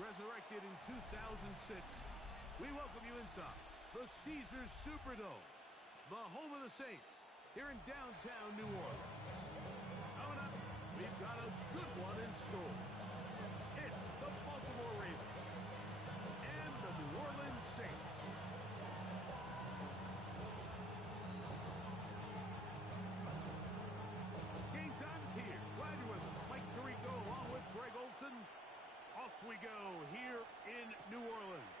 Resurrected in 2006, we welcome you inside the Caesars Superdome, the home of the Saints, here in downtown New Orleans. Coming up, we've got a good one in store. It's the Baltimore Ravens and the New Orleans Saints. Game time is here. Glad you're with us. Mike Tirico along with Greg Olson. Off we go here in New Orleans.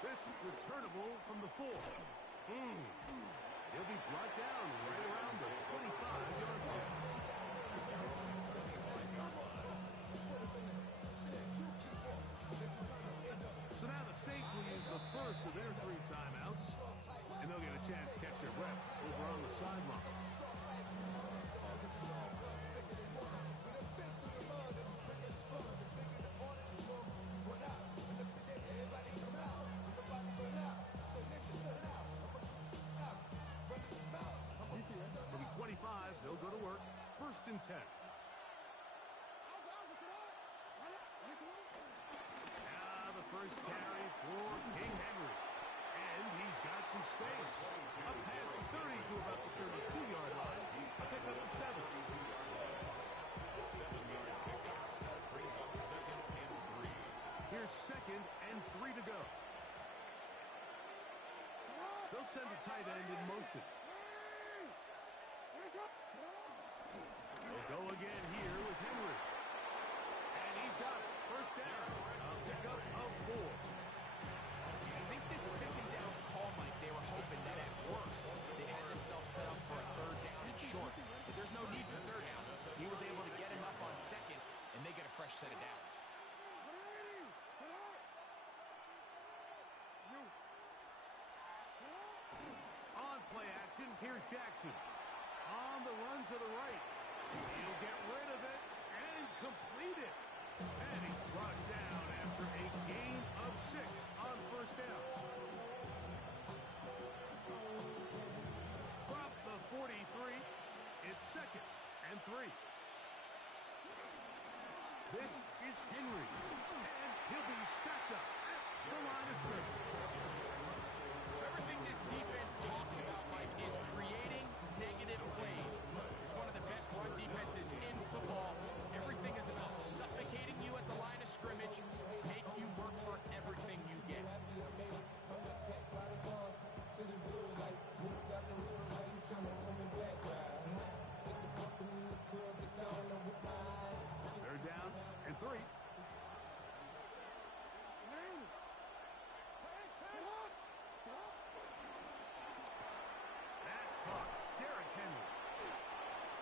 This returnable from the 4. He'll be brought down right around the 25-yard line. So now the Saints will use the first of their 3 timeouts, and they'll get a chance to catch their breath over on the sidelines. From 25, they'll go to work. 1st and 10. Now the first carry for King Henry. And he's got some space. Up past the 30 to about the 32-yard line. A pickup of 7. The 7-yard pickup brings up 2nd and 3. Here's 2nd and 3 to go. They'll send the tight end in motion. They'll go again here with Henry. And he's got it. 1st down. A pickup of 4. I think this 2nd down call, Mike, they were hoping that at worst they had themselves set up for a 3rd down and short. But there's no need for 3rd down. He was able to get him up on 2nd, and they get a fresh set of downs. On play action, here's Jackson. On the run to the right. He'll get rid of it and complete it. And he's brought down after a gain of 6 on 1st down. From the 43, it's 2nd and 3. This is Henry. And he'll be stacked up at the line of scrimmage. So everything this defense talks about, Mike, is creating negative plays. It's one of the best run defenses in football. Everything is about suffocating you at the line of scrimmage, make you work for everything you get. 3rd down and 3. That's caught. Derrick Henry.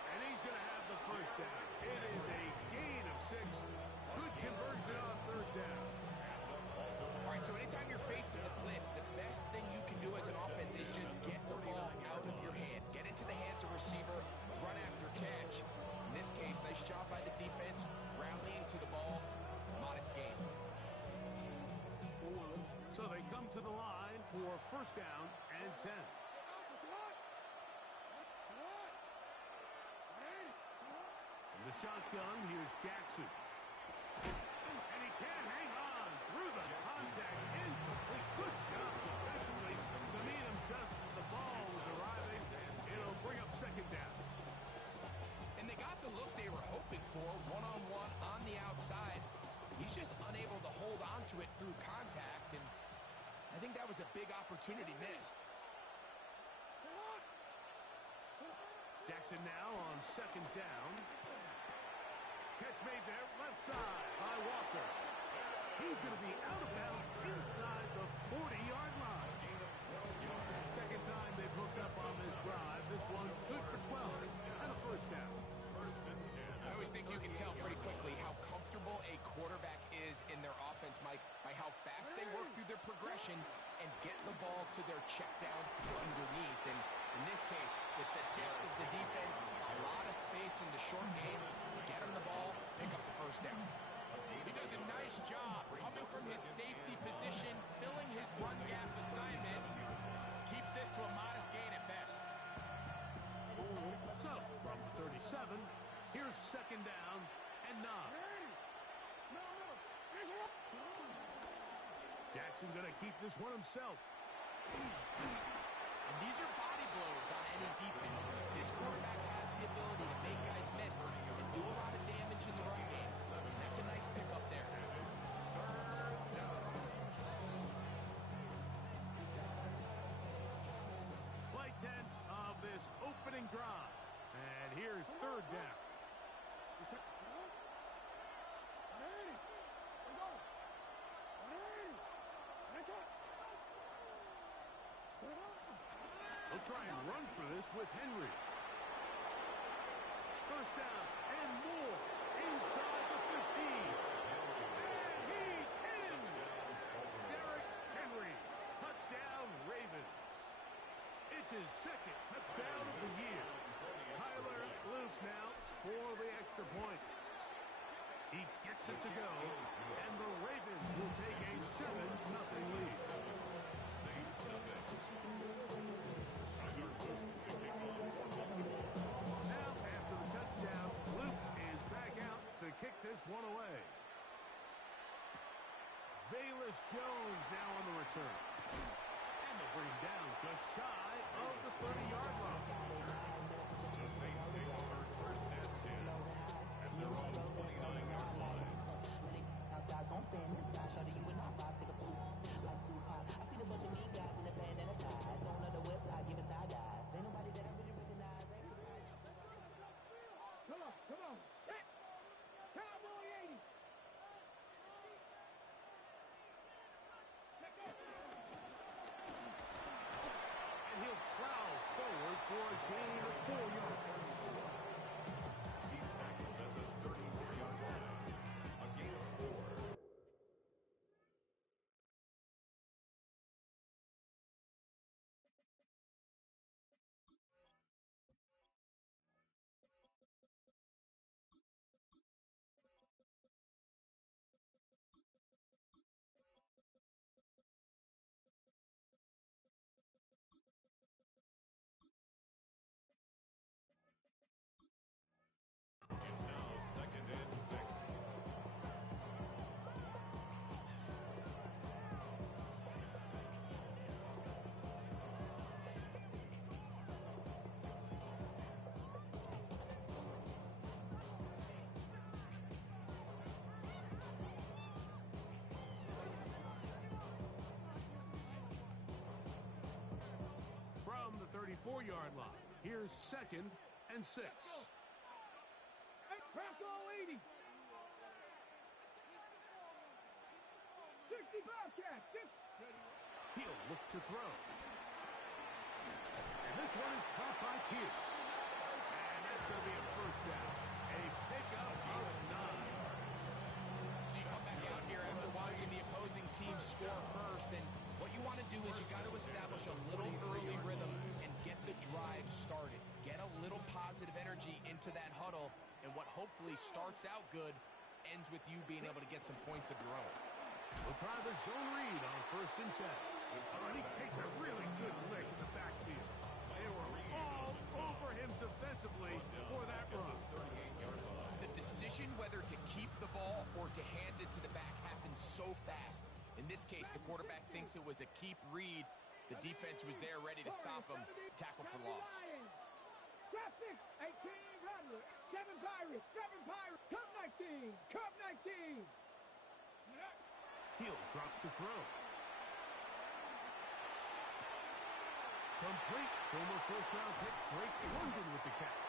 And he's going to have the 1st down. It is a gain of 6. Good conversion on 3rd down. All right, so anytime you're facing the blitz, the best thing you can do as an offense is just get the ball out of your hand. Get into the hands of receiver, run after catch. In this case, nice job by the defense, rallying to the ball. Modest gain. So they come to the line for 1st down and 10. From the shotgun, here's Jackson. And he can't hang on through the contact. Incomplete. Good job defensively to meet him just as the ball was arriving. It'll bring up 2nd down. And they got the look they were hoping for, one-on-one on the outside. He's just unable to hold on to it through contact, and I think that was a big opportunity missed. Jackson now on 2nd down. Catch made there, left side by Walker. He's going to be out of bounds inside the 40-yard line. 2nd time they've hooked up on this drive. This one good for 12 and a 1st down. 1st and 10. I always think you can tell pretty quickly how comfortable a quarterback is in their offense, Mike, by how fast they work through their progression and get the ball to their check down underneath. And in this case, with the depth of the defense, a lot of space in the short game, get him the ball, pick up the 1st down. He does a nice job coming from his safety position, filling his run gap assignment. Keeps this to a modest gain at best. So, from 37, here's 2nd down and 9. Jackson going to keep this one himself. And these are body blows on any defense. This quarterback has the ability to make guys miss and do a lot of damage in the run game. And that's a nice pickup there. Play 10 of this opening drive. And here's third down. They'll try and run for this with Henry. First down and more inside the 15. And he's in. Derrick Henry. Touchdown, Ravens. It's his second touchdown of the year. Tyler Luke now for the extra point. He gets it to go, and the Ravens will take a 7-0 lead. Now, after the touchdown, Luke is back out to kick this one away. Velus Jones now on the return. And they'll bring him down just shy of the 30-yard line. The Saints take over first and 10 at their own 29-yard line. Outside, so I'm staying this side. Show you and I vibe, take a fool. Like Tupac. I see the bunch of mean guys in the band and a tie. Don't know the west side, give it side eyes. Ain't nobody that I really recognize. Come on. Set. Cowboy 80. And he'll plow forward for a gain of 4 yards. He's tackled at the 34-yard line. A gain of 4. It's now second and 6. From the 34-yard line, here's second and 6. Hey, Bronco 80. 65 catch. He'll look to throw. And this one is caught by Pierce. And that's going to be a first down. A pickup of 9. So you come back out here after watching the opposing team score first, and what you want to do is you got to establish a little early rhythm and get the drive started. Get a little positive energy into that huddle, and what hopefully starts out good ends with you being able to get some points of your own. We'll try the zone read on first and 10. And he takes a really good lick in the backfield. They were all over him defensively for that run. The decision whether to keep the ball or to hand it to the back happens so fast. In this case, the quarterback thinks it was a keep read. The defense was there ready to stop him. Tackle for loss. Trap 6, 18 Rattler, 7 Pirates, Cup 19, Cup 19. He'll drop to throw. Complete. Former first-round pick Drake London with the catch.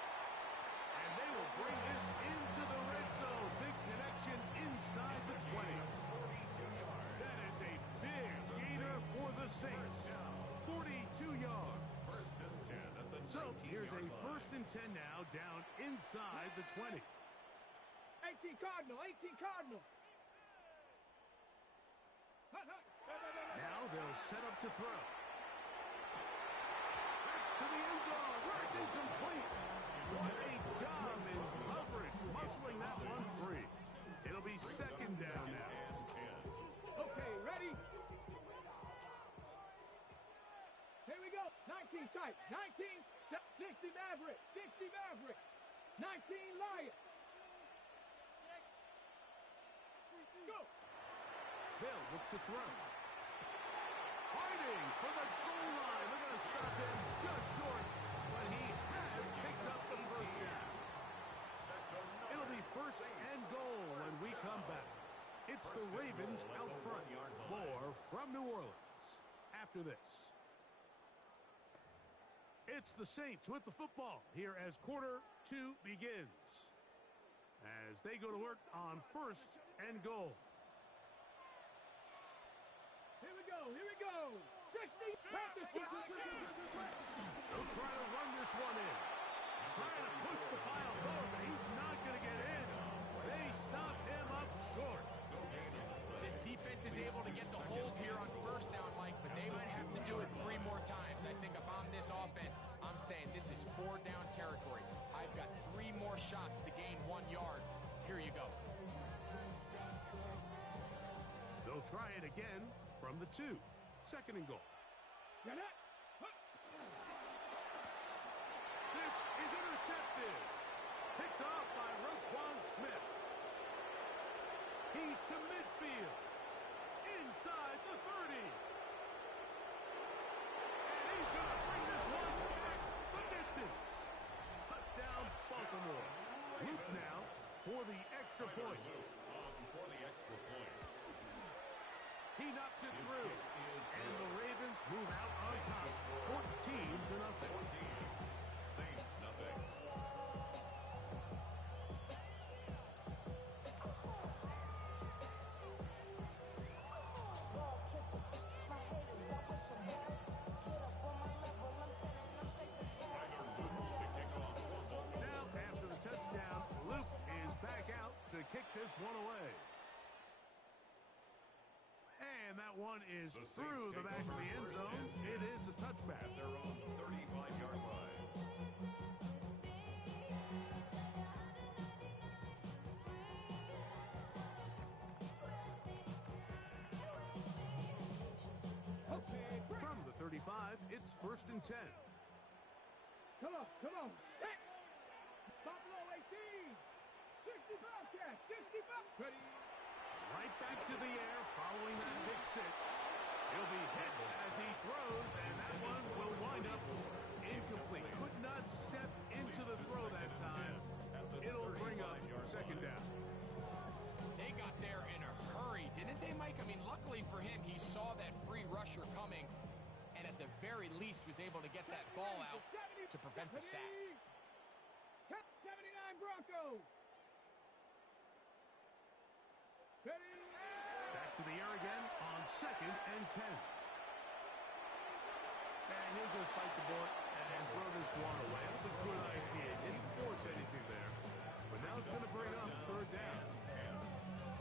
And they will bring this into the red zone. Big connection inside the 20. That is a big gainer for the Saints. 42 yards. First and 10 at the 19-yard So here's a line. first and 10 now down inside the 20. 18 Cardinal. Now they'll set up to throw. That's to the end zone. Where it's incomplete. What a job in coverage, muscling that one free. It'll be second down now. Okay, ready? Here we go. 19 tight. 19, 60 Maverick. 19 Lion. Go. They'll look to throw. fighting for the goal line. They're going to stop him just short, but he has picked up the first down. It'll be first and goal when we come back. It's the Ravens out front. More from New Orleans after this. It's the Saints with the football here as quarter 2 begins. As they go to work on first and goal. Here we go. Here we go. 60. They'll try to run this one in. Trying to push the pile forward, but he's not going to get in. They stop him up short. This defense is able to get the hold here on first down, Mike, but they might have to do it 3 more times. I think if I'm this offense, I'm saying this is 4 down territory. I've got 3 more shots to gain 1 yard. Here you go. They'll try it again from the 2. Second and goal. Get it. This is intercepted. Picked off by Roquan Smith. He's to midfield. Inside the 30. And he's going to bring this one back the distance. Touchdown, Baltimore. Luke now for the extra point. For the extra point. He knocks it through. And the Ravens move out on top. 14-0. Saints nothing. Now, after the touchdown, Luke is back out to kick this one away. And that one is through the back of the end zone. It is a touchback. At their own 35-yard line. From the 35, it's first and 10. Come on. Come on. Set. Buffalo 18. 60 Bobcats. 60 Bobcats. Ready. Right back to the air following that big 6. He'll be hit as he throws, and that one will wind up incomplete. Could not step into the throw that time. It'll bring up second down. They got there in a hurry, didn't they, Mike? I mean, luckily for him, he saw that free rusher coming, and at the very least was able to get that ball out to prevent the sack. 79 Broncos. Ready. Back to the air again on second and 10. And he'll just bite the bullet and throw this one away. That's a good idea. Didn't force anything there. But now it's going to bring up third down.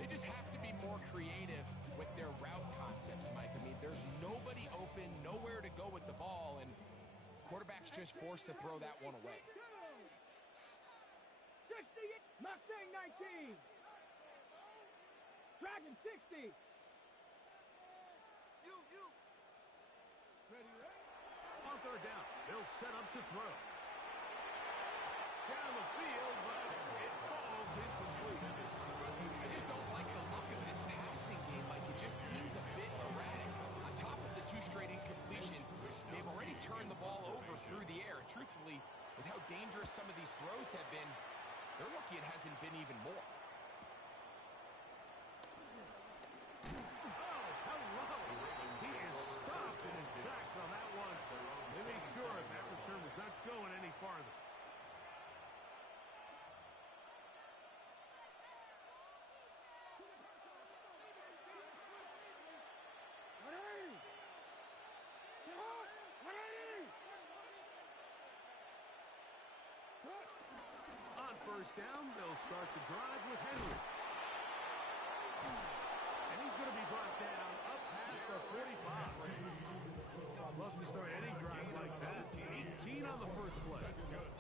They just have to be more creative with their route concepts, Mike. I mean, there's nobody open, nowhere to go with the ball, and quarterback's just forced to throw that one away. 60. Mustang 19. Dragon 60. Ready. On third down, they'll set up to throw. Down the field, but it falls incomplete. I just don't like the look of this passing game. Like, it just seems a bit erratic. On top of the 2 straight incompletions, they've already turned the ball over through the air. Truthfully, with how dangerous some of these throws have been, they're lucky it hasn't been even more. He is stopped in his tracks on that one. They made sure that return was not going any farther. On first down, they'll start the drive with Henry. And he's going to be brought down up past the 45. Love to start any drive like that. 18 on the first play.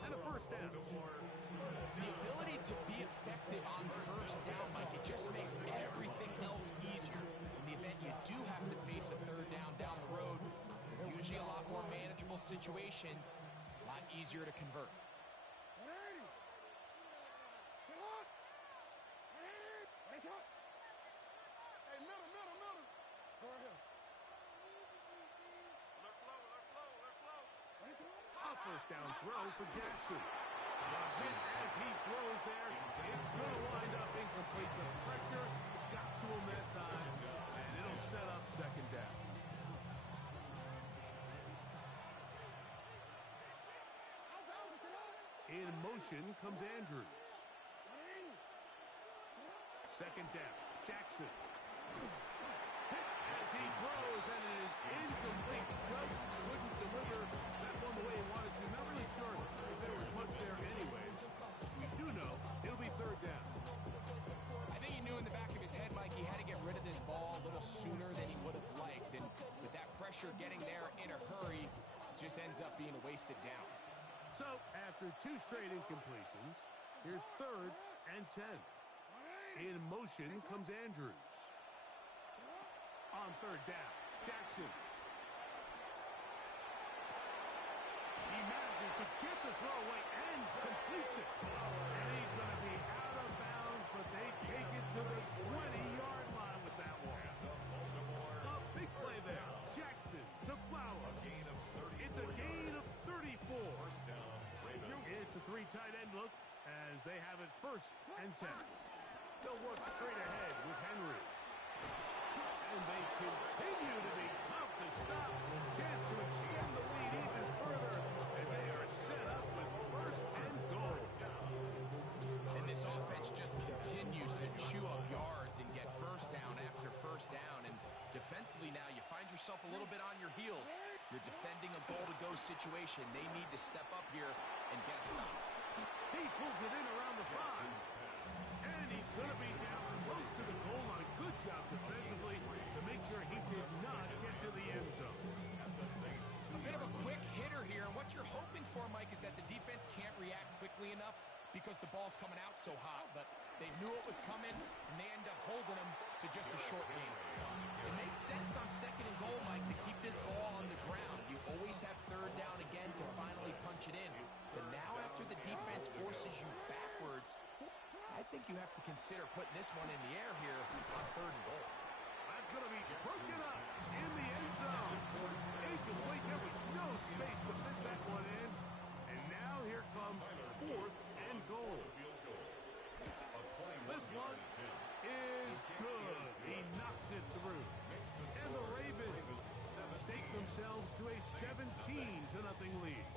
And a first down. The ability to be effective on first down, Mike, it just makes everything else easier. In the event you do have to face a third down the road, usually a lot more manageable situations, a lot easier to convert. first down throw for Jackson. As he throws there, it's going to wind up incomplete. The pressure got to him that time, and it'll set up second down. In motion comes Andrews. Second down, Jackson. As he throws, and it is incomplete. Just couldn't deliver that one the way he wanted to. Not really sure if there was much there anyways. We do know it'll be third down. I think he knew in the back of his head, Mike, he had to get rid of this ball a little sooner than he would have liked. And with that pressure getting there in a hurry, it just ends up being a wasted down. So, after two straight incompletions, here's third and 10. In motion comes Andrews. On third down, Jackson. He manages to get the throw away and completes it. And he's going to be out of bounds, but they take it to the 20-yard line with that one. A big play there. Jackson to Flower. It's a gain of 34. It's a three tight end look as they have it first and 10. They'll work straight ahead with Henry. And they continue to be tough to stop. Chance to extend the lead even further as they are set up with first and goal. And this offense just continues to chew up yards and get first down after first down. And defensively now, you find yourself a little bit on your heels. You're defending a goal-to-go situation. They need to step up here and get a stop. He pulls it in around the 5. And he's going to be down close to the goal line. Good job defensively to make sure he did not get to the end zone. A bit of a quick hitter here. And what you're hoping for, Mike, is that the defense can't react quickly enough because the ball's coming out so hot. But they knew it was coming, and they end up holding them to just a short gain. It makes sense on second and goal, Mike, to keep this ball on the ground. You always have third down again to finally punch it in. But now after the defense forces you backwards, I think you have to consider putting this one in the air here on third and goal. That's going to be broken up in the end zone. Incomplete. There was no space to fit that one in. And now here comes fourth and goal. This one is good. He knocks it through. And the Ravens stake themselves to a 17-0 lead.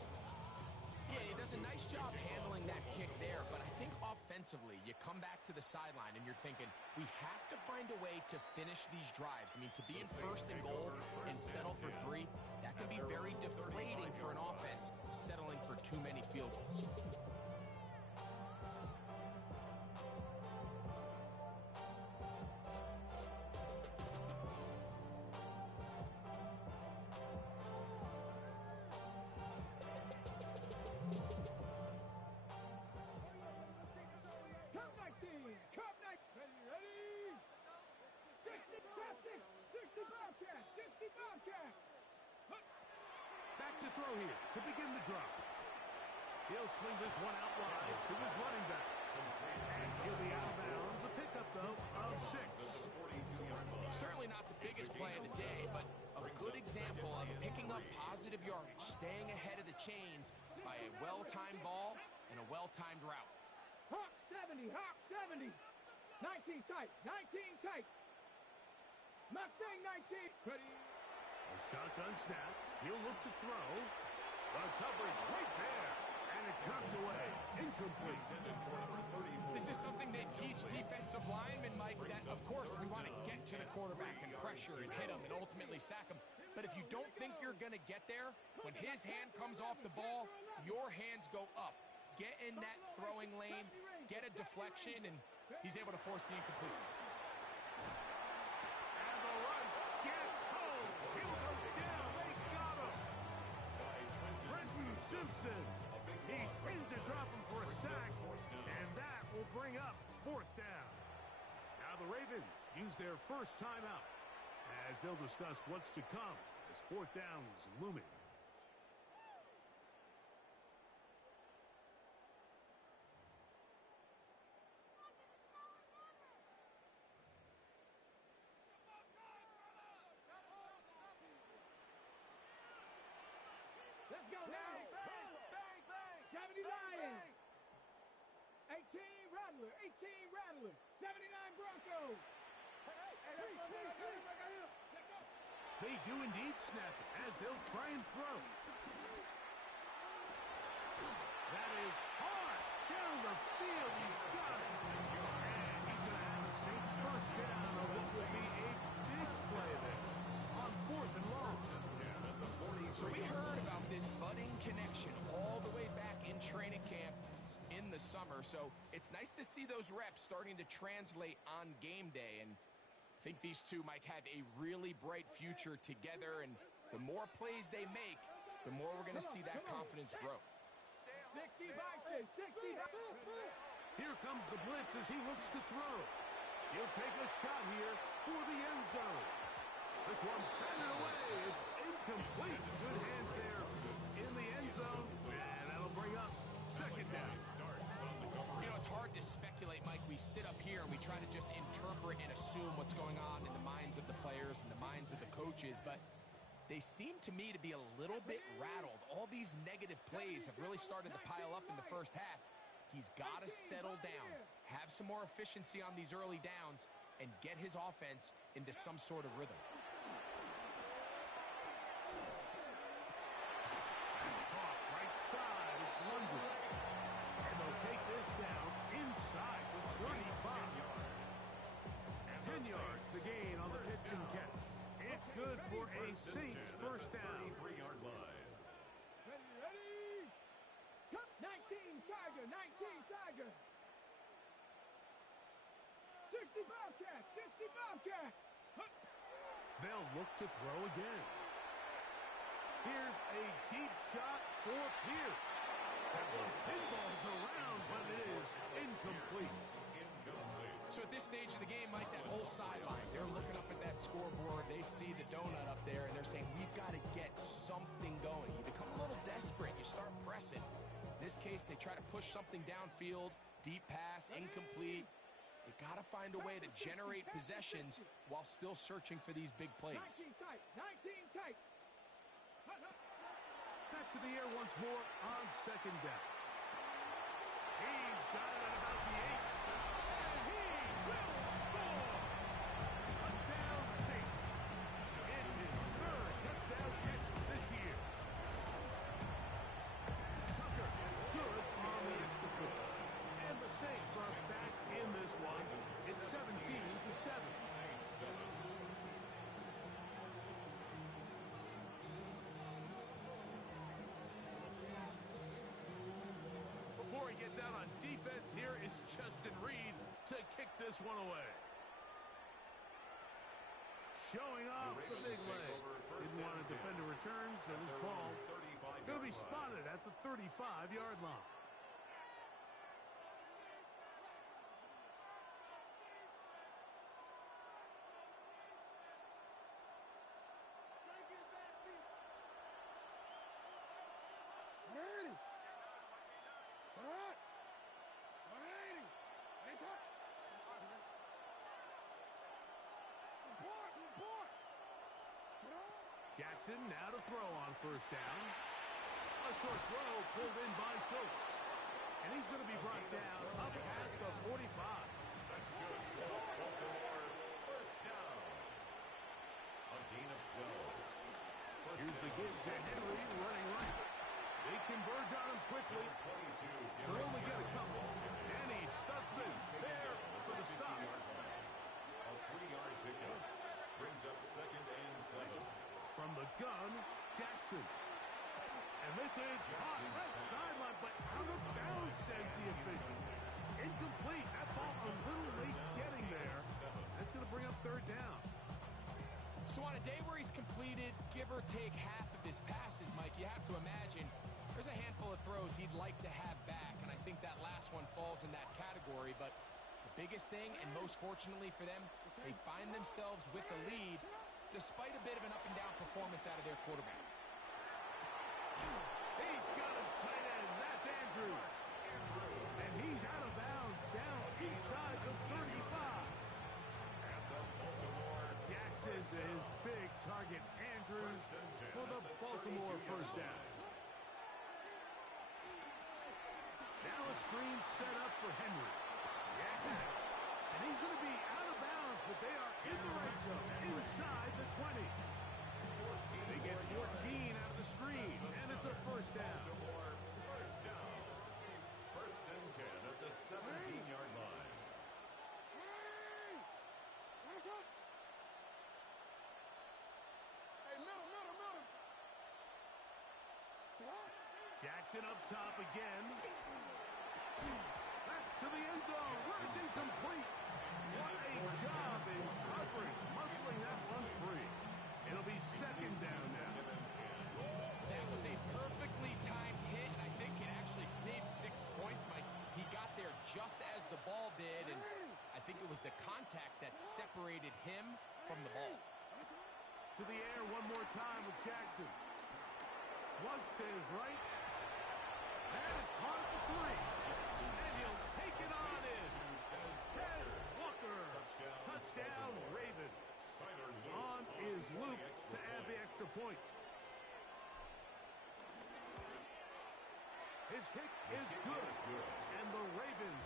Yeah, he does a nice job handling that kick there, but I think offensively, you come back to the sideline and you're thinking, we have to find a way to finish these drives. I mean, to be in first and goal and settle for 3, that can be very deflating for an offense settling for too many field goals. Cup 19. Ready? 60 Bobcat. 60 Bobcat. Back to throw here to begin the drive. He'll swing this one out wide to his running back. And he'll be out of bounds. A pickup, though, of 6. Certainly not the biggest play of the day, but a good example of picking up positive yardage, staying ahead of the chains by a well-timed ball and a well-timed route. Hawk 70. Hawk 70. 19 tight. 19 tight. Mustang 19. Ready? A shotgun snap. He'll look to throw. The coverage right there. And it's knocked away. Incomplete. This is something they teach defensive linemen, Mike, that, of course, we want to get to the quarterback and pressure and hit him and ultimately sack him. But if you don't think you're going to get there, when his hand comes off the ball, your hands go up. Get in that throwing lane, get a deflection, and he's able to force the incomplete. And the rush gets home. He'll go down. They got him. Brenton Simpson. He's pinned to drop him for a sack, and that will bring up fourth down. Now the Ravens use their first timeout as they'll discuss what's to come as fourth down is looming. Let's go now. Rattler, 18 Rattler, 79 Broncos. They do indeed snap it as they'll try and throw. That is hard down the field. He's got it. And he's going to have the Saints first down on what will be a big play there on 4th and long. So we heard about this budding connection all the way back in training camp in the summer. So it's nice to see those reps starting to translate on game day. And I think these two might have a really bright future together. And the more plays they make, the more we're going to see that confidence grow. 60 Bison, 60 Here comes the blitz as he looks to throw. He'll take a shot here for the end zone. This one batted away. It's incomplete. Good hands there in the end zone. And that'll bring up 2nd down. You know, it's hard to speculate, Mike. We sit up here and we try to just interpret and assume what's going on in the minds of the players and the minds of the coaches, but they seem to me to be a little bit rattled. All these negative plays have really started to pile up in the first half. He's got to settle down, have some more efficiency on these early downs, and get his offense into some sort of rhythm. Caught right side. It's London. And they'll take this down inside the 35. 10 yards the gain on the pitch and catch. It's good for a Saints first down. 33-yard line. Ready? Come, 19 Tiger, 19 Tiger. 60 Bobcat, 60 Bobcat. They'll look to throw again. Here's a deep shot for Pierce. That one pinballs around, but it is incomplete. So at this stage of the game, Mike, that whole sideline, they're looking up at that scoreboard. They see the donut up there, and they're saying, we've got to get something going. You become a little desperate. You start pressing. In this case, they try to push something downfield, deep pass, incomplete. They got to find a way to generate possessions while still searching for these big plays. 19 tight, 19 tight. Back to the air once more on 2nd down. He's got it at about the 8. And he will score! Touchdown Saints. It's his 3rd touchdown catch this year. Tucker is good on the extra point. And the Saints are back in this one. It's 17-7. Before he gets out on defense, here is Justin Reed to kick this one away. Showing off the big leg. Didn't want a defender return, so this ball going to be spotted at the 35-yard line. Jackson now to throw on 1st down. A short throw pulled in by Schultz. And he's going to be brought down up past the 45. That's good. Baltimore, first down. A gain of 12. Here's the give to Henry running right. They converge on him quickly. 22. They'll only get a couple. And he Stutzman there for the stop. A 3-yard pickup brings up 2nd and 7. From the gun, Jackson. And this is hot left sideline, but out of bounds, says the official. Incomplete. That ball a little late getting there. That's going to bring up 3rd down. So on a day where he's completed, give or take half of his passes, Mike, you have to imagine there's a handful of throws he'd like to have back, and I think that last one falls in that category. But the biggest thing, and most fortunately for them, they find themselves with a lead despite a bit of an up-and-down performance out of their quarterback. He's got his tight end. That's Andrew. And he's out of bounds down inside the 35. And the Baltimore Jackson to his big target, Andrews, for the Baltimore first down. Now a screen set up for Henry. Yeah. And he's going to be out of bounds, but they are in the red zone, inside the 20. They get 14 out of the screen, and it's a first down. First down. First and 10 at the 17-yard line. Jackson up top again. That's to the end zone, where it's incomplete. What a job in coverage, muscling that one free. It'll be second down now. That was a perfectly timed hit, and I think it actually saved 6 points, Mike. He got there just as the ball did, and I think it was the contact that separated him from the ball. To the air one more time with Jackson. Flush to his right. That is caught at the 3. And he'll take it on in. Tez Walker. Touchdown, Ravens. On is Luke to add the extra point. His kick is good. And the Ravens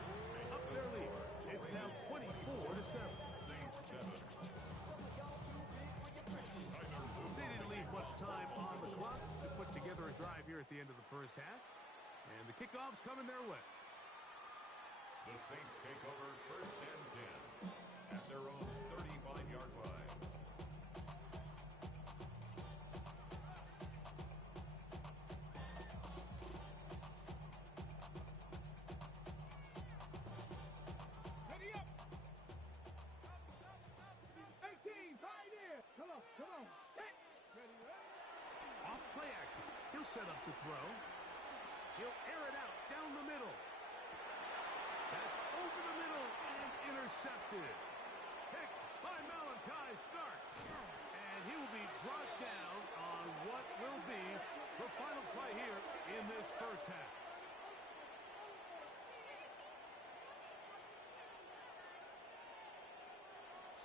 up their lead. It's now 24-7. They didn't leave much time on the clock to put together a drive here at the end of the first half. And the kickoff's coming their way. The Saints take over first and 10 at their own 35-yard line. Ready up. 18, pioneer. Come on. Hit. Ready, Off play action. He'll set up to throw. He'll air it out down the middle. That's over the middle and intercepted. Picked by Malachi Starks. And he will be brought down on what will be the final play here in this first half.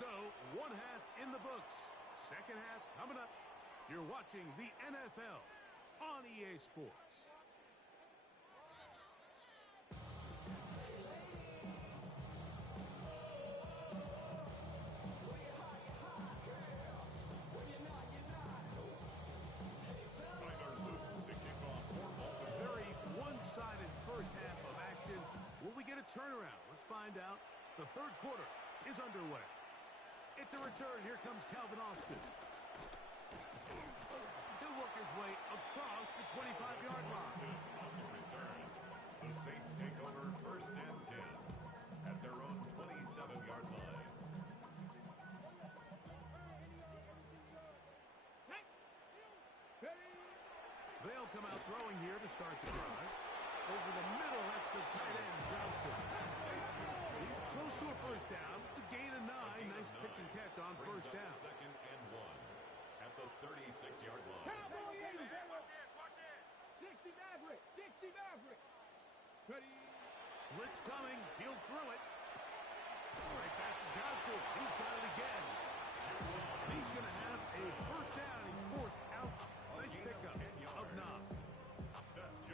So, one half in the books. Second half coming up. You're watching the NFL on EA Sports. Very one-sided first half of action. Will we get a turnaround? Let's find out. The third quarter is underway. It's a return. Here comes Calvin Austin. He'll work his way across the 25-yard line. On the return, the Saints take over first and 10 at their own 27-yard line. They'll come out throwing here to start the drive. Over the middle, that's the tight end, Johnson. He's close to a first down. It's a gain of 9. Nice pitch and catch on first down. Second and 1 at the 36-yard line. Cowboy 60 Maverick. 60 Maverick. Ready. Blitz coming. He'll throw it. Right back to Johnson. He's got it again. He's going to have a first down. He's forced out. Nice pickup of Nas.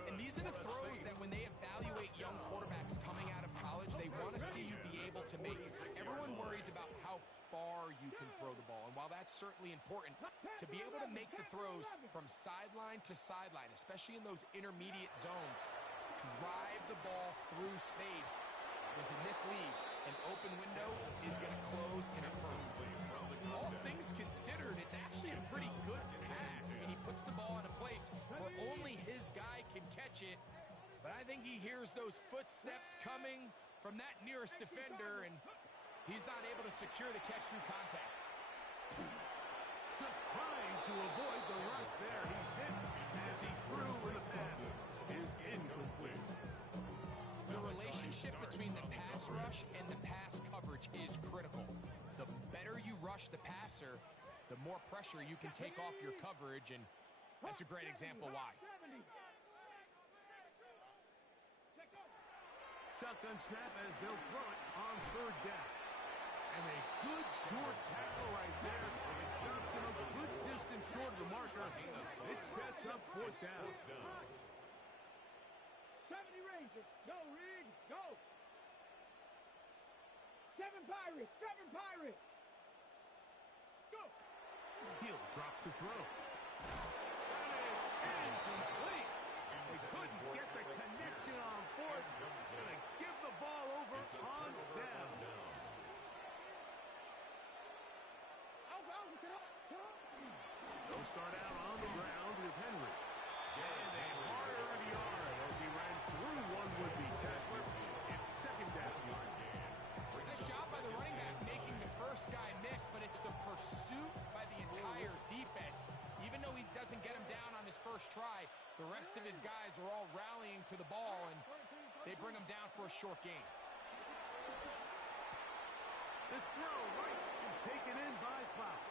And these are the throws that when they evaluate young quarterbacks coming out of college, they want to see you be able to make. Everyone worries about how far you can throw the ball. And while that's certainly important, to be able to make the throws from sideline to sideline, especially in those intermediate zones, drive the ball through space, because in this league, an open window is going to close in a hurry. All things considered, it's actually a pretty good pass. I mean, he puts the ball in a place where only his guy can catch it. But I think he hears those footsteps coming from that nearest defender, and he's not able to secure the catch through contact. Just trying to avoid the rush there. He's hit as he threw in the pass is incomplete. The relationship between the pass rush and the pass coverage is critical. The better you rush the passer, the more pressure you can take off your coverage, and that's a great example why. Shotgun snap as they'll throw it on third down. And a good short tackle right there. It stops him a good distance short of the marker. It sets up fourth down. 70 Rangers. Go, Reed. Go. Seven Pirates. Seven Pirates. Go. He'll drop to throw. That is incomplete. They couldn't get the connection on fourth. And they give the ball over on down. They'll start out on the ground with Henry. And a hard yard as he ran through one would-be tackler. It's second down. Nice job by the running back making the first guy miss, but it's the pursuit by the entire defense. Even though he doesn't get him down on his first try, the rest of his guys are all rallying to the ball, and they bring him down for a short gain. This throw right is taken in by Flower.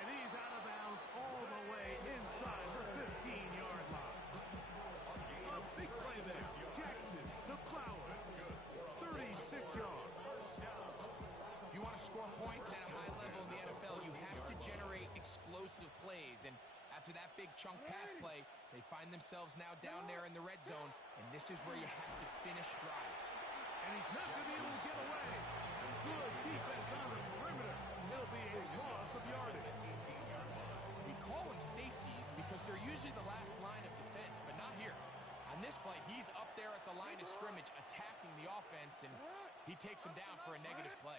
And he's out of bounds all the way inside the 15-yard line. A big play there. Jackson to Flower. 36 yards. If you want to score points at a high level in the NFL, you have to generate explosive plays. And after that big chunk pass play, they find themselves now down there in the red zone, and this is where you have to finish drives. And he's not going to be able to get away. Good defense on the perimeter. There'll be a loss of yardage. We call them safeties because they're usually the last line of defense, but not here. On this play, he's up there at the line of scrimmage attacking the offense, and he takes him down for a negative play.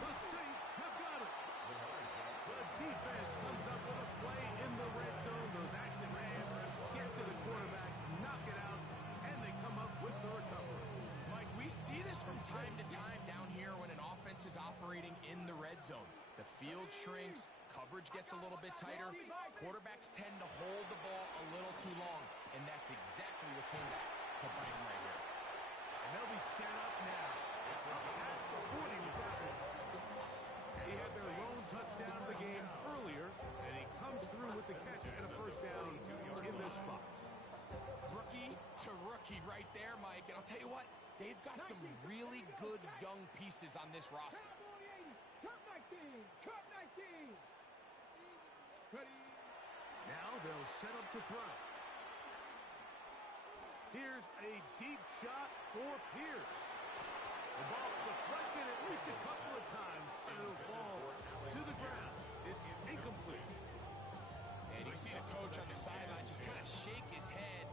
The Saints have got it. The defense comes up with a play in the red zone. Those active hands get to the quarterback, knock it out, and they come up with the recovery. Mike, we see this from time to time down here when an offense is operating in the red zone. The field shrinks, coverage gets a little bit tighter, quarterbacks tend to hold the ball a little too long, and that's exactly what came back to bite him right here. And they'll be set up now. It's up past the 40 tackles. He had their lone touchdown of the game earlier, and he comes through with the catch and a first down in this spot. Rookie to rookie right there, Mike. And I'll tell you what, they've got some really good young pieces on this roster. Cut 19. Cut 19. Ready. Now they'll set up to throw. Here's a deep shot for Pierce. The ball deflected at least a couple of times, and it'll fall to the ground. It's incomplete. And you see the coach on the sideline just kind of shake his head.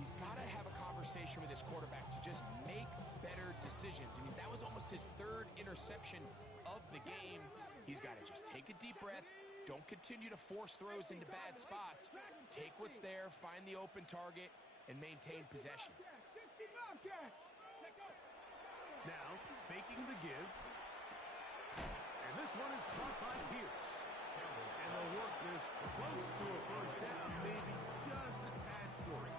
He's got to have a conversation with his quarterback to just make better decisions. I mean, that was almost his third interception of the game. He's got to just take a deep breath. Don't continue to force throws into bad spots. Take what's there, find the open target, and maintain possession. Now, faking the give. And this one is caught by Pierce. And they'll work this close to a first down, maybe just a tad short.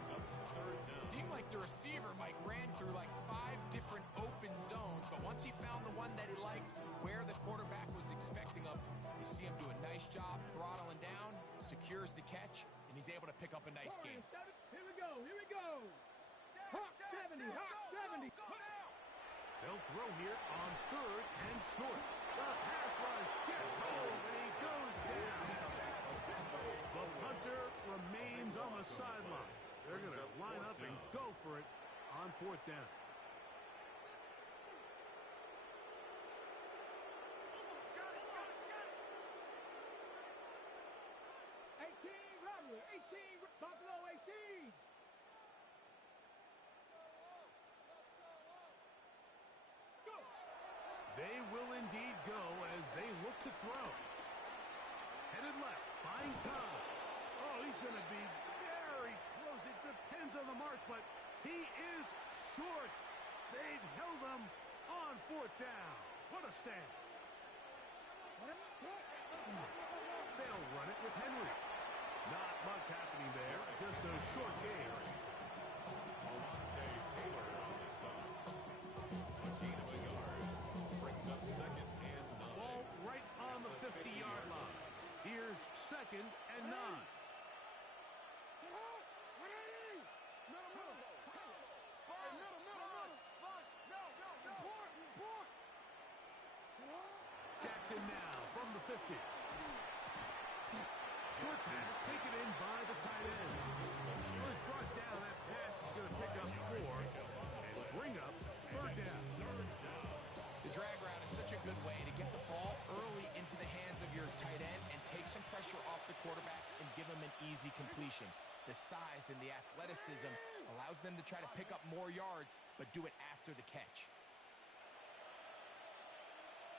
It seemed like the receiver, Mike, ran through like 5 different open zones, but once he found the one that he liked, where the quarterback was expecting him, you see him do a nice job throttling down, secures the catch, and he's able to pick up a nice gain. Here we go. Here we go. Hawk 70. Hawk 70. They'll throw here on third and short. The pass rush gets home, and he goes down. The punter remains on the sideline. They're going to line up and go for it on fourth down. Buffalo 18. Go. They will indeed go as they look to throw. Headed left, buying time. Oh, he's going to be very close. It depends on the mark, but he is short. They've held him on fourth down. What a stand. They'll run it with Henry. Not much happening there, just a short game. Alontae Taylor on the stop. A gain of a yard. Brings up second and 9. Ball right on the 50-yard line. Here's second and 9. Jackson now from the 50. Short pass taken in by the tight end. He was brought down. That pass is going to pick up 4 and bring up third down. The drag route is such a good way to get the ball early into the hands of your tight end and take some pressure off the quarterback and give him an easy completion. The size and the athleticism allows them to try to pick up more yards, but do it after the catch.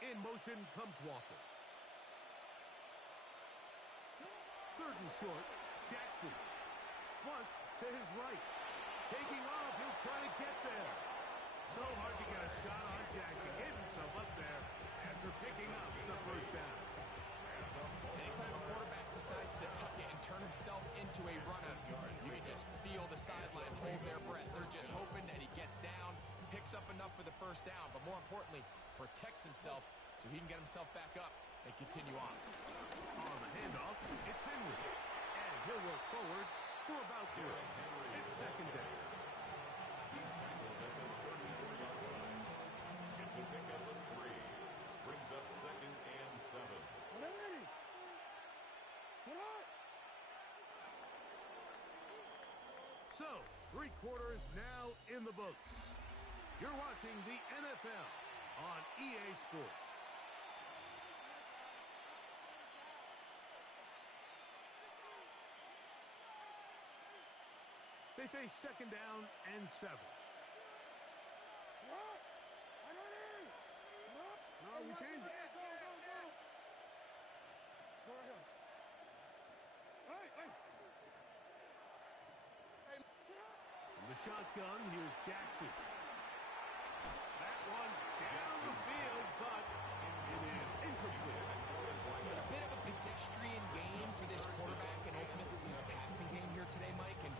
In motion comes Walker. Third and short, Jackson. Flush to his right. Taking off, he'll try to get there. So hard to get a shot on Jackson. Gave himself up there after picking up the first down. Anytime a quarterback decides to tuck it and turn himself into a runner, you can just feel the sideline hold their breath. They're just hoping that he gets down, picks up enough for the first down, but more importantly, protects himself so he can get himself back up and continue on. On the handoff, it's Henry. And he'll work forward for about 3. It's second down. He's tackled at the 34-yard line. It's a pickup of 3. Brings up second and 7. So, 3 quarters now in the books. You're watching the NFL on EA Sports. They face second down and 7. No, we changed it. Go ahead. Hey. From the shotgun, here's Jackson. That one down the field, but it is incomplete. A bit of a pedestrian game for this quarterback and ultimately his passing game here today, Mike. And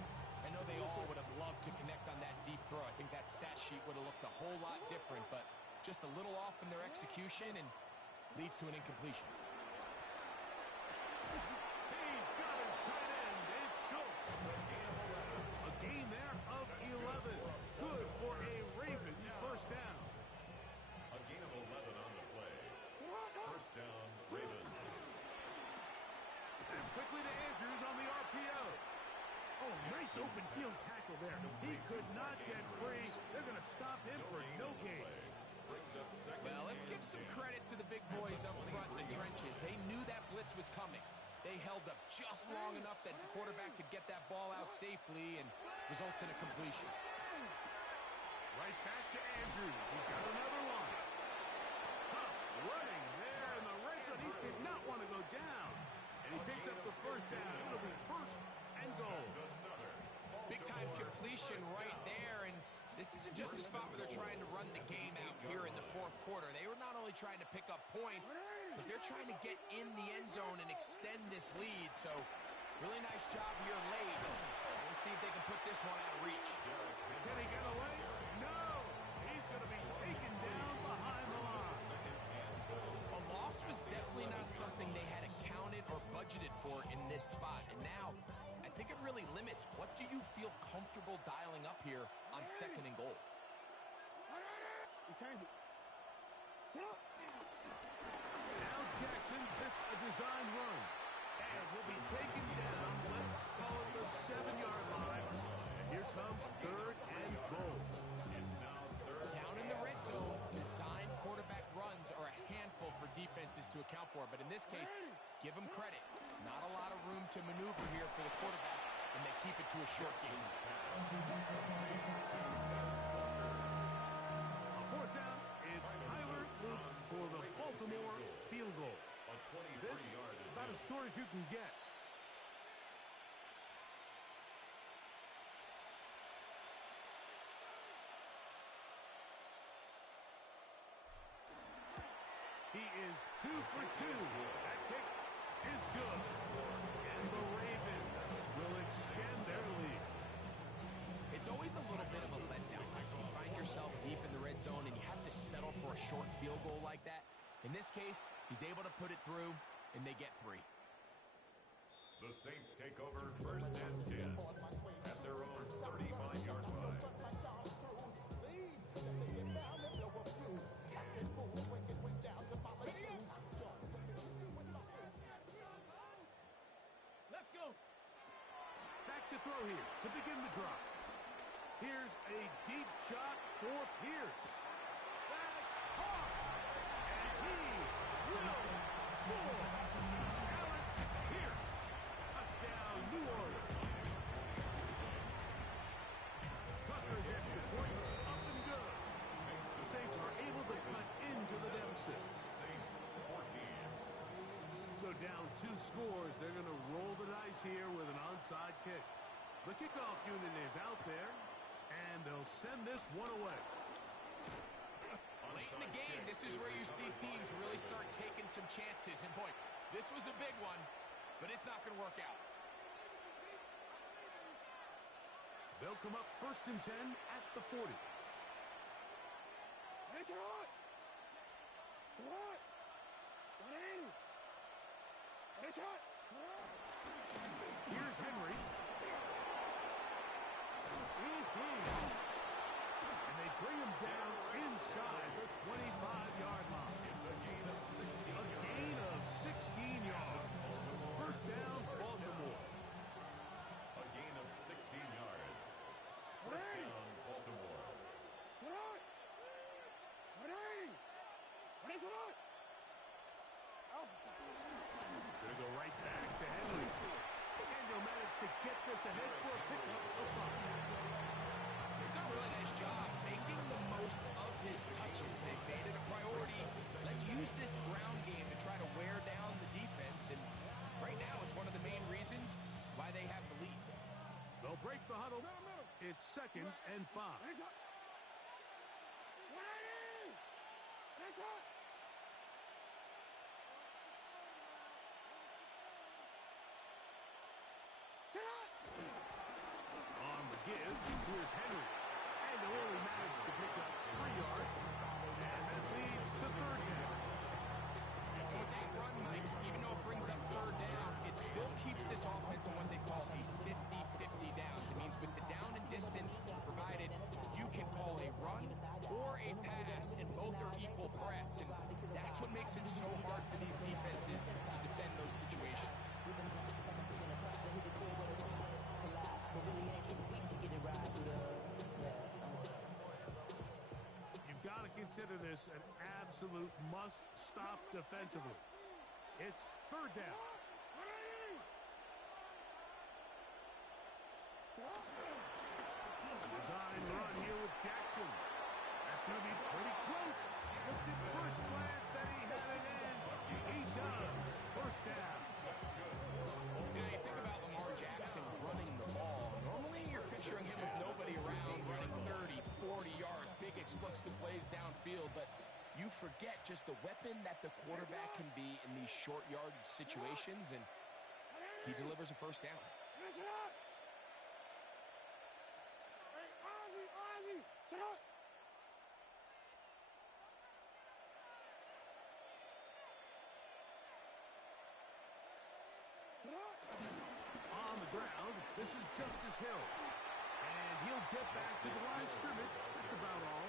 I know they all would have loved to connect on that deep throw. I think that stat sheet would have looked a whole lot different, but just a little off in their execution and leads to an incompletion. He's got his tight end. It's Schultz. A gain there of 11. Good for a Raven first down. A gain of 11 on the play. First down, Ravens. And quickly to Andrews on the RPO. Oh, nice open field tackle there. He could not get free. They're going to stop him for no gain. Brings up second. Well, let's give some credit to the big boys up front in the trenches. They knew that blitz was coming. They held up just long enough that the quarterback could get that ball out safely and results in a completion. Right back to Andrews. He's got another one. Tough running there in the red zone. He did not want to go down. And he picks up the first down. It'll be first and goal. Big-time completion right there, and this isn't just a spot where they're trying to run the game out here in the fourth quarter. They were not only trying to pick up points, but they're trying to get in the end zone and extend this lead. So, really nice job here late. Let's see if they can put this one out of reach. Can he get away? No! He's going to be taken down behind the line. A loss was definitely not something they had accounted or budgeted for in this spot. And now, I think it really limits what do you feel comfortable dialing up here on second and goal. We changed it. Now Jackson, this a design run. And will be taken down, let's call it the 7-yard line. And here comes third and goal. It's now third. Down in the red zone, design quarterback runs are a handful for defenses to account for. But in this case, give them credit. Not a lot of room to maneuver here for the quarterback, and they keep it to a short game. On fourth down, it's Tyler Luke for the Baltimore field goal. A This 23-yard is about as short as you can get. He is 2 for 2. That kick is good. And the Ravens will extend their lead. It's always a little bit of a letdown. Like you find yourself deep in the red zone and you have to settle for a short field goal like that. In this case, he's able to put it through, and they get 3. The Saints take over first and 10 at their own 35-yard line. throw here to begin the drive. Here's a deep shot for Pierce. That's hard. And he will score. Alex Pierce. Touchdown, New Orleans. Tucker's extra point up and good. The Saints are able to cut into the deficit. Saints 14. So down 2 scores, they're going to roll the dice here with an onside kick. The kickoff unit is out there, and they'll send this one away. Late in the game, this is where you see teams really start taking some chances. And boy, this was a big one, but it's not going to work out. They'll come up 1st and 10 at the 40. It's hot. Hot. It's hot. Here's Henry. And they bring him down inside the 25-yard line. It's a gain of 16 A gain of 16 yards. First down, Baltimore. A gain of 16 yards. First down, Baltimore. It's hot. It's hot. Oh. Gonna go right back to Henry. And he'll manage to get this ahead for a pickup of 5. He's done a really nice job making the most of his touches. They've made it a priority. Let's use this ground game to try to wear down the defense. And right now, it's one of the main reasons why they have the lead. They'll break the huddle. It's 2nd and 5. It's hot. 180. It's hot. It's hot. On the give, here's Henry. And they'll only manage to pick up 3 yards. And that leads to 3rd down. So with that run, Mike, even though it brings up 3rd down, it still keeps this offense on what they call a 50-50 downs. It means with the down and distance provided, you can call a run or a pass, and both are equal threats. And that's what makes it so hard for these defenses to defend those situations. You've got to consider this an absolute must-stop defensively. It's 3rd down. Design run here with Jackson. That's going to be pretty close. Looked at first glance that he had it in. He does. First down. Now, you think about Lamar Jackson running the ball. Normally, you're picturing him with nobody around, running 30, 40 yards, big explosive plays downfield, but you forget just the weapon that the quarterback can be in these short yardage situations, and he delivers a first down. It's hot. Hey, Ozzie. It's hot. On the ground, this is Justice Hill. And he'll get back to the line of scrimmage. That's about all.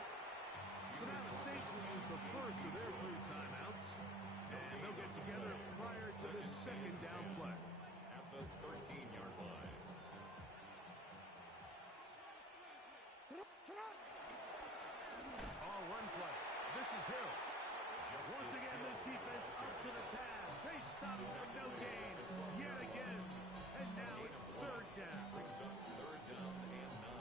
So now the Saints will use the first of their 3 timeouts. And they'll get together prior to this 2nd down play. At the 13-yard line. On run play, this is Hill. Once again, this defense up to the task. They stop for no gain yet again. And now it's 3rd down. Brings up 3rd down and 9.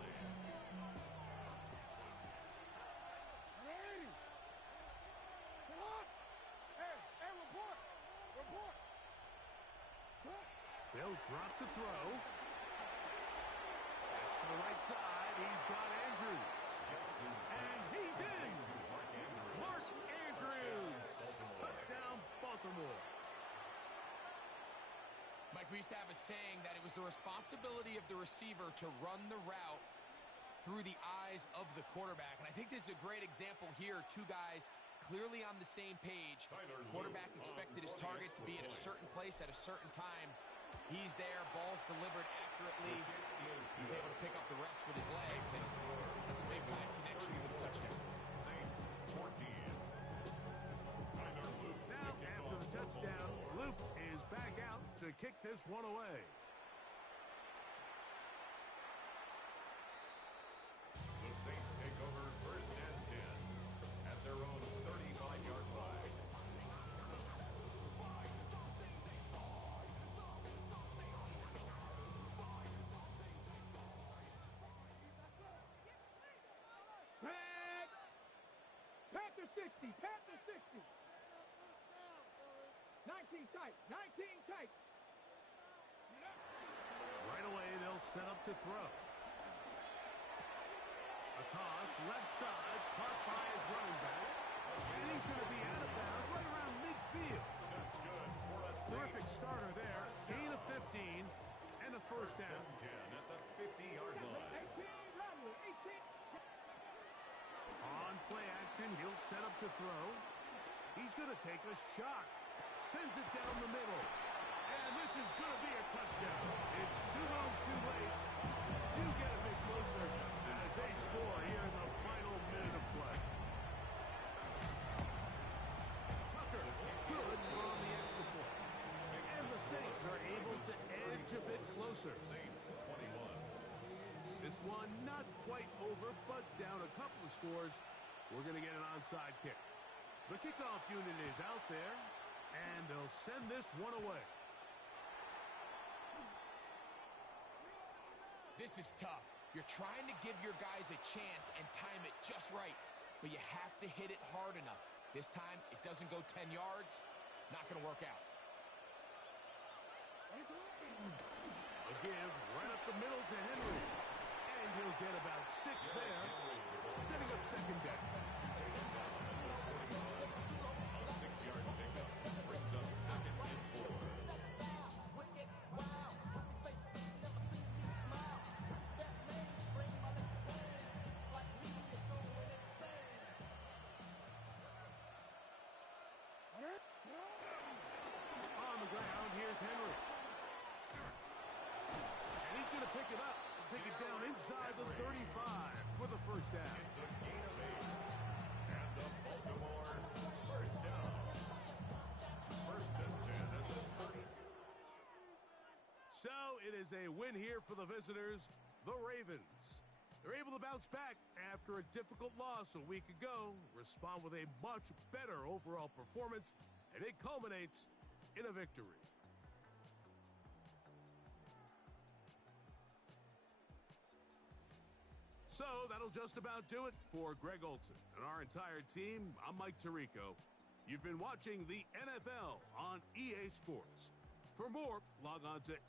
Hey, report. They'll drop to throw. That's to the right side. He's got Andrews. And he's in. Mark Andrews. Touchdown, Baltimore. Mike, we used to have a saying that it was the responsibility of the receiver to run the route through the eyes of the quarterback. And I think this is a great example here. 2 guys clearly on the same page. The quarterback expected his target to be at a certain place at a certain time. He's there, ball's delivered accurately. He's able to pick up the rest with his legs, and that's a big-time connection for the touchdown. Saints 14. Tyler Luke. Now, after the touchdown, Luke is back out to kick this one away. 60. Panthers 60. 19 tight. 19 tight. Right away, they'll set up to throw. A toss, left side, caught by his running back. And he's going to be out of bounds right around midfield. That's good for a Terrific starter there. Gain of 15 and a first down. 10 at the 50-yard line. 18. Rodley. 18. On play action, he'll set up to throw. He's going to take a shot. Sends it down the middle. And this is going to be a touchdown. It's too long, too late. Do get a bit closer as they score here in the final minute of play. Tucker, good on the extra point. And the Saints are able to edge a bit closer. Saints 21. This one not quite over, but down a couple of scores. We're going to get an onside kick. The kickoff unit is out there, and they'll send this one away. This is tough. You're trying to give your guys a chance and time it just right, but you have to hit it hard enough. This time, it doesn't go 10 yards. Not going to work out. A give right up the middle to Henry. And he'll get about 6 there, setting up second down. A 6-yard pickup brings up 2nd and 4. On the ground, here's Henry. And he's going to pick it up and take it down inside the 35 for the first down. It's a gain of 8. And the Baltimore first down. 1st and 10 at the 32. So it is a win here for the visitors, the Ravens. They're able to bounce back after a difficult loss a week ago, respond with a much better overall performance, and it culminates in a victory. So that'll just about do it for Greg Olsen and our entire team. I'm Mike Tirico. You've been watching the NFL on EA Sports. For more, log on to